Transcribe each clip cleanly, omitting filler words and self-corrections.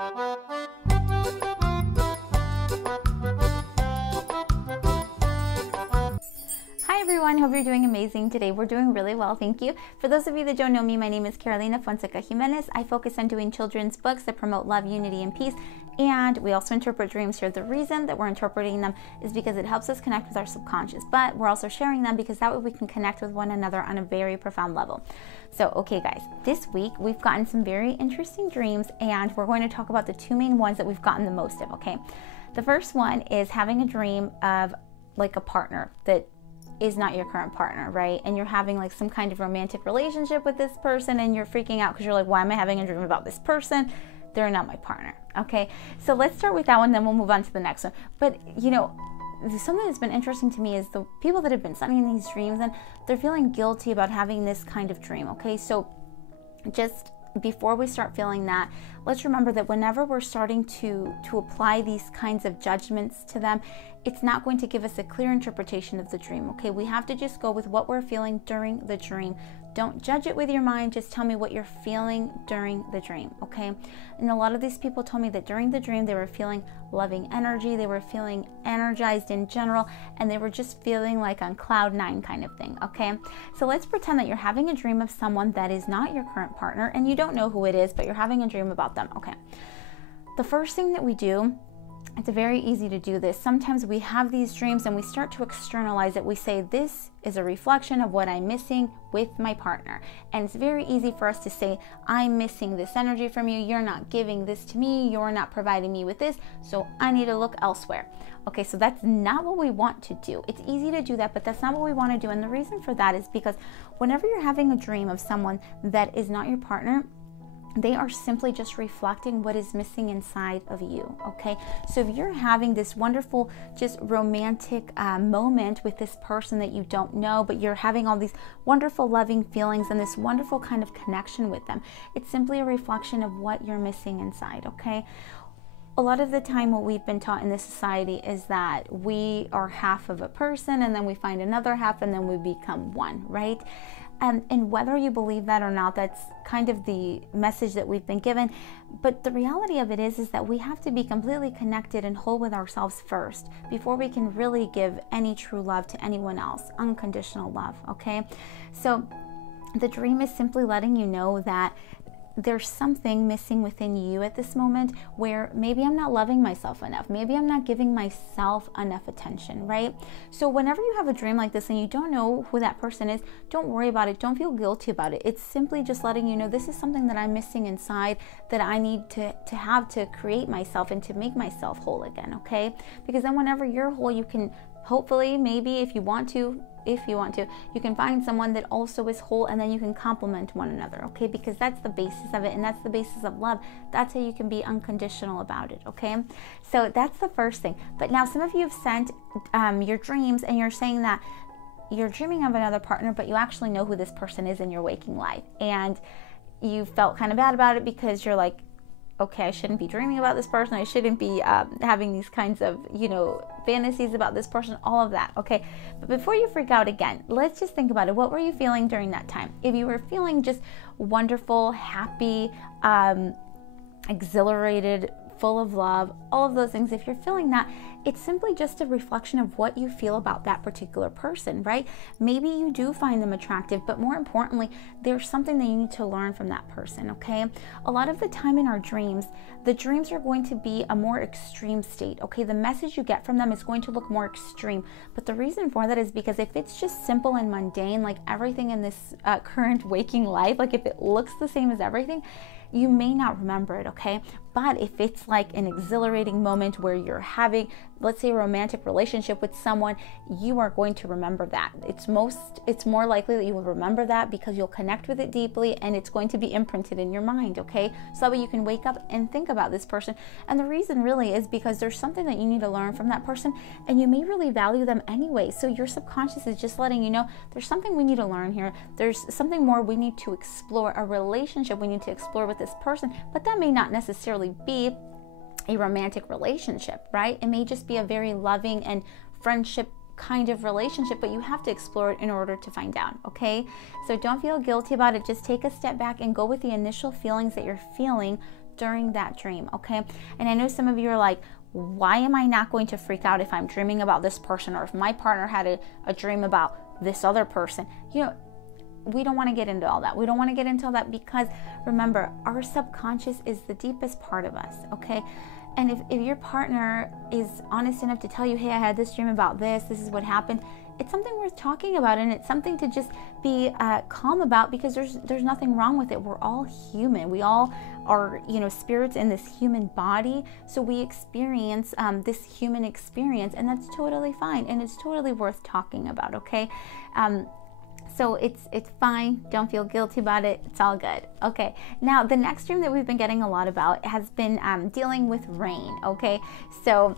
Hi everyone, hope you're doing amazing today. We're doing really well, thank you. For those of you that don't know me, my name is Carolina Fonseca Jimenez. I focus on doing children's books that promote love, unity, and peace, and we also interpret dreams here. The reason that we're interpreting them is because it helps us connect with our subconscious, but we're also sharing them because that way we can connect with one another on a very profound level. So, okay guys, this week we've gotten some very interesting dreams, and we're going to talk about the two main ones that we've gotten the most of, okay? The first one is having a dream of like a partner that is not your current partner, right? And you're having like some kind of romantic relationship with this person and you're freaking out because you're like, why am I having a dream about this person? They're not my partner, okay? So let's start with that one, then we'll move on to the next one. But you know, something that's been interesting to me is the people that have been sending these dreams and they're feeling guilty about having this kind of dream, okay? So just before we start feeling that, let's remember that whenever we're starting to apply these kinds of judgments to them, it's not going to give us a clear interpretation of the dream, okay? We have to just go with what we're feeling during the dream. Don't judge it with your mind, just tell me what you're feeling during the dream, okay? And a lot of these people told me that during the dream they were feeling loving energy, they were feeling energized in general, and they were just feeling like on cloud nine kind of thing, okay? So let's pretend that you're having a dream of someone that is not your current partner and you don't know who it is, but you're having a dream about them, okay? The first thing that we do, it's very easy to do this. Sometimes we have these dreams and we start to externalize it. We say, this is a reflection of what I'm missing with my partner. And it's very easy for us to say, I'm missing this energy from you. You're not giving this to me. You're not providing me with this. So I need to look elsewhere. Okay, so that's not what we want to do. It's easy to do that, but that's not what we want to do. And the reason for that is because whenever you're having a dream of someone that is not your partner, they are simply just reflecting what is missing inside of you, okay? So if you're having this wonderful, just romantic moment with this person that you don't know, but you're having all these wonderful, loving feelings and this wonderful kind of connection with them, it's simply a reflection of what you're missing inside, okay? A lot of the time what we've been taught in this society is that we are half of a person and then we find another half and then we become one, right? And whether you believe that or not, that's kind of the message that we've been given. But the reality of it is that we have to be completely connected and whole with ourselves first before we can really give any true love to anyone else, unconditional love, okay? So the dream is simply letting you know that there's something missing within you at this moment where maybe I'm not loving myself enough. Maybe I'm not giving myself enough attention, right? So whenever you have a dream like this and you don't know who that person is, don't worry about it. Don't feel guilty about it. It's simply just letting you know this is something that I'm missing inside that I need to have to create myself and to make myself whole again, okay? Because then whenever you're whole, you can hopefully, maybe if you want to, you can find someone that also is whole and then you can complement one another, okay? Because that's the basis of it and that's the basis of love. That's how you can be unconditional about it, okay? So that's the first thing. But now some of you have sent your dreams and you're saying that you're dreaming of another partner, but you actually know who this person is in your waking life. And you felt kind of bad about it because you're like, okay, I shouldn't be dreaming about this person. I shouldn't be having these kinds of, fantasies about this person, all of that, okay? But before you freak out again, let's just think about it. What were you feeling during that time? If you were feeling just wonderful, happy, exhilarated, full of love, all of those things, if you're feeling that, it's simply just a reflection of what you feel about that particular person, right? Maybe you do find them attractive, but more importantly, there's something that you need to learn from that person, okay? A lot of the time in our dreams, the dreams are going to be a more extreme state, okay? The message you get from them is going to look more extreme, but the reason for that is because if it's just simple and mundane, like everything in this current waking life, like if it looks the same as everything, you may not remember it, okay? But if it's like an exhilarating moment where you're having, let's say, a romantic relationship with someone, you are going to remember that. It's more likely that you will remember that because you'll connect with it deeply and it's going to be imprinted in your mind, okay? So that way you can wake up and think about this person. And the reason really is because there's something that you need to learn from that person and you may really value them anyway. So your subconscious is just letting you know there's something we need to learn here. There's something more we need to explore, a relationship we need to explore with this person, but that may not necessarily be a romantic relationship, right? It may just be a very loving and friendship kind of relationship, but you have to explore it in order to find out, okay? So don't feel guilty about it. Just take a step back and go with the initial feelings that you're feeling during that dream, okay? And I know some of you are like, why am I not going to freak out if I'm dreaming about this person, or if my partner had a dream about this other person? You know, we don't want to get into all that. We don't want to get into all that because remember, our subconscious is the deepest part of us, okay? And if your partner is honest enough to tell you, hey, I had this dream about this is what happened, it's something worth talking about, and it's something to just be calm about, because there's nothing wrong with it. We're all human. We all are, you know, spirits in this human body, so we experience this human experience, and that's totally fine, and it's totally worth talking about, okay? So it's fine. Don't feel guilty about it. It's all good. Okay. Now, the next dream that we've been getting a lot about has been dealing with rain. Okay. So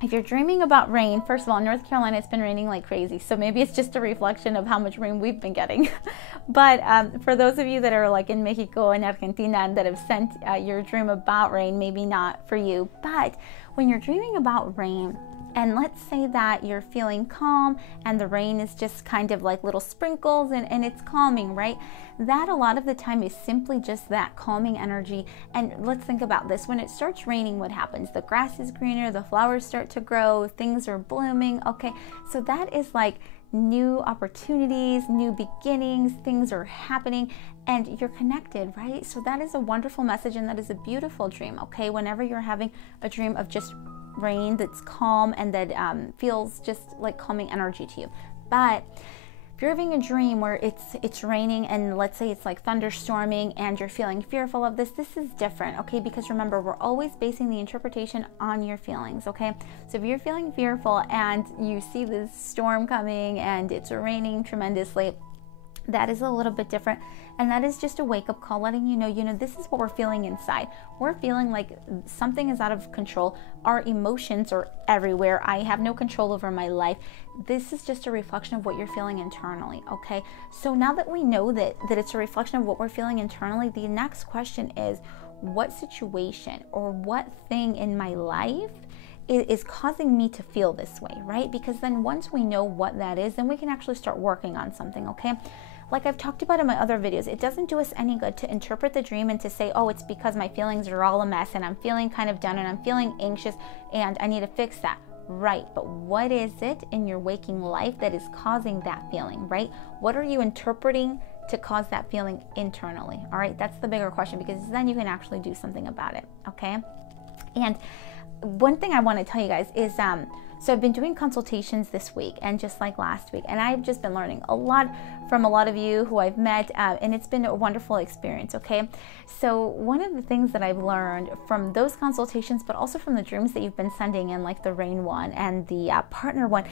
if you're dreaming about rain, first of all, in North Carolina, it's been raining like crazy. So maybe it's just a reflection of how much rain we've been getting. But for those of you that are like in Mexico and Argentina and that have sent your dream about rain, maybe not for you. But when you're dreaming about rain, and let's say that you're feeling calm and the rain is just kind of like little sprinkles and it's calming, right? That a lot of the time is simply just that calming energy. And let's think about this. When it starts raining, what happens? The grass is greener, the flowers start to grow, things are blooming. Okay, so that is like new opportunities, new beginnings, things are happening, and you're connected, right? So that is a wonderful message, and that is a beautiful dream, okay? Whenever you're having a dream of just rain that's calm and that feels just like calming energy to you. But if you're having a dream where it's raining and let's say it's like thunderstorming and you're feeling fearful of this is different, okay? Because remember, we're always basing the interpretation on your feelings, okay? So if you're feeling fearful and you see this storm coming and it's raining tremendously, that is a little bit different, and that is just a wake-up call letting you know, this is what we're feeling inside. We're feeling like something is out of control. Our emotions are everywhere. I have no control over my life. This is just a reflection of what you're feeling internally, okay? So now that we know that it's a reflection of what we're feeling internally, the next question is, what situation or what thing in my life is causing me to feel this way, right? Because then once we know what that is, then we can actually start working on something, okay? Like I've talked about in my other videos, it doesn't do us any good to interpret the dream and to say, oh, it's because my feelings are all a mess and I'm feeling kind of down and I'm feeling anxious and I need to fix that. Right, but what is it in your waking life that is causing that feeling, right? What are you interpreting to cause that feeling internally? All right, that's the bigger question, because then you can actually do something about it, okay? And one thing I want to tell you guys is, so I've been doing consultations this week and just like last week, and I've just been learning a lot from a lot of you who I've met, and it's been a wonderful experience, okay? So one of the things that I've learned from those consultations, but also from the dreams that you've been sending in, like the rain one and the partner one,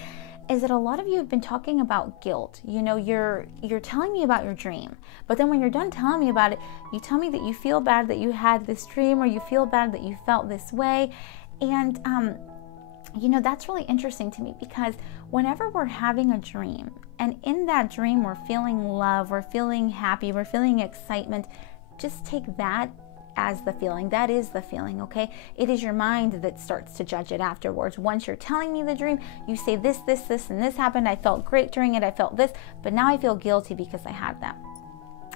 is that a lot of you have been talking about guilt. You're telling me about your dream, but then when you're done telling me about it, you tell me that you feel bad that you had this dream, or you feel bad that you felt this way. And that's really interesting to me, because whenever we're having a dream and in that dream we're feeling love, we're feeling happy, we're feeling excitement, just take that as the feeling. That is the feeling, okay? It is your mind that starts to judge it afterwards. Once you're telling me the dream, you say this, and this happened. I felt great during it. I felt this, but now I feel guilty because I had that.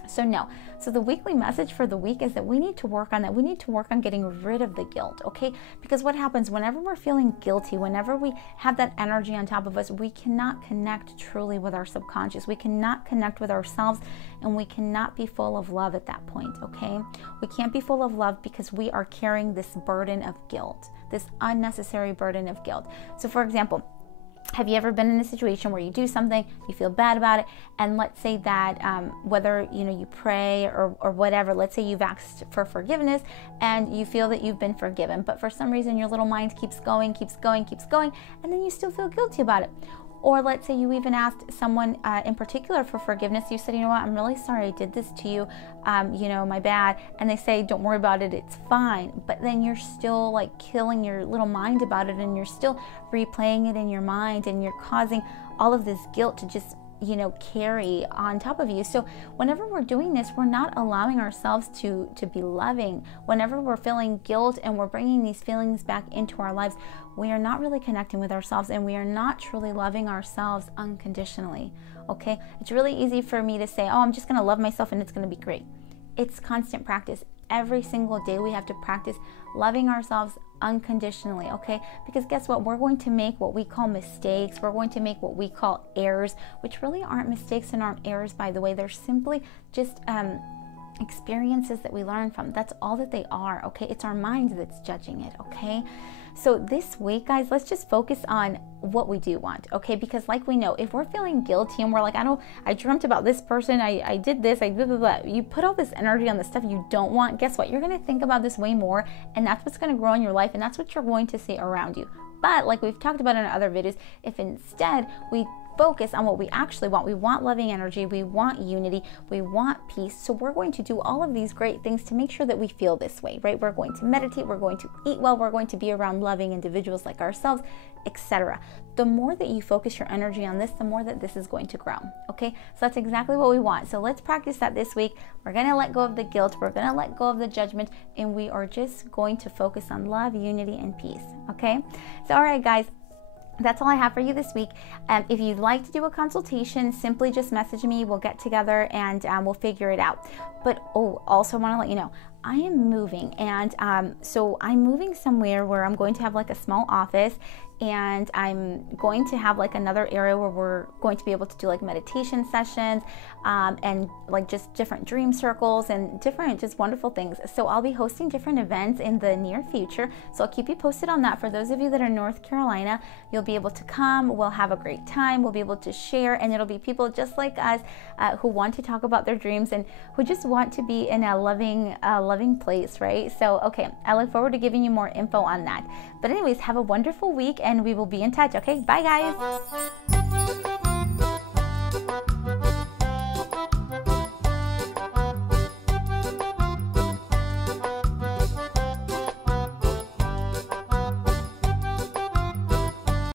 So no. So the weekly message for the week is that we need to work on that. We need to work on getting rid of the guilt, okay? Because what happens whenever we're feeling guilty, whenever we have that energy on top of us, we cannot connect truly with our subconscious. We cannot connect with ourselves, and we cannot be full of love at that point, okay? We can't be full of love because we are carrying this burden of guilt, this unnecessary burden of guilt. So for example, have you ever been in a situation where you do something, you feel bad about it, and let's say that whether you pray or whatever, let's say you've asked for forgiveness and you feel that you've been forgiven, but for some reason your little mind keeps going, and then you still feel guilty about it. Or let's say you even asked someone in particular for forgiveness. You said, you know what, I'm really sorry I did this to you, my bad. And they say, don't worry about it, it's fine. But then you're still like killing your little mind about it, and you're still replaying it in your mind, and you're causing all of this guilt to just carry on top of you. So whenever we're doing this, we're not allowing ourselves to be loving. Whenever we're feeling guilt and we're bringing these feelings back into our lives, we are not really connecting with ourselves, and we are not truly loving ourselves unconditionally, okay? It's really easy for me to say, oh, I'm just going to love myself and it's going to be great. It's constant practice. every single day we have to practice loving ourselves unconditionally, okay? Because guess what? We're going to make what we call mistakes. We're going to make what we call errors, which really aren't mistakes and aren't errors, by the way. They're simply just experiences that we learn from. That's all that they are, okay? It's our mind that's judging it, okay? So this week, guys, let's just focus on what we do want, okay? Because like we know, if we're feeling guilty and we're like, I dreamt about this person, I did this, I blah, blah, blah. You put all this energy on the stuff you don't want, guess what? You're going to think about this way more, and that's what's going to grow in your life, and that's what you're going to see around you. But like we've talked about in other videos, if instead we focus on what we actually want. We want loving energy, we want unity, we want peace. So we're going to do all of these great things to make sure that we feel this way, right? We're going to meditate, we're going to eat well, we're going to be around loving individuals like ourselves, etc. The more that you focus your energy on this, the more that this is going to grow, okay? So that's exactly what we want. So let's practice that this week. We're going to let go of the guilt, we're going to let go of the judgment, and we are just going to focus on love, unity, and peace, okay? So all right, guys, that's all I have for you this week. If you'd like to do a consultation, simply just message me. We'll get together and we'll figure it out. But also want to let you know, I am moving, and so I'm moving somewhere where I'm going to have like a small office, and I'm going to have like another area where we're going to be able to do like meditation sessions and like just different dream circles and different just wonderful things. So I'll be hosting different events in the near future, so I'll keep you posted on that. For those of you that are in North Carolina, you'll be able to come, we'll have a great time, we'll be able to share, and it'll be people just like us who want to talk about their dreams and who just want to be in a loving place, right? So okay, I look forward to giving you more info on that. But anyways, have a wonderful week, and we will be in touch. Okay, bye guys.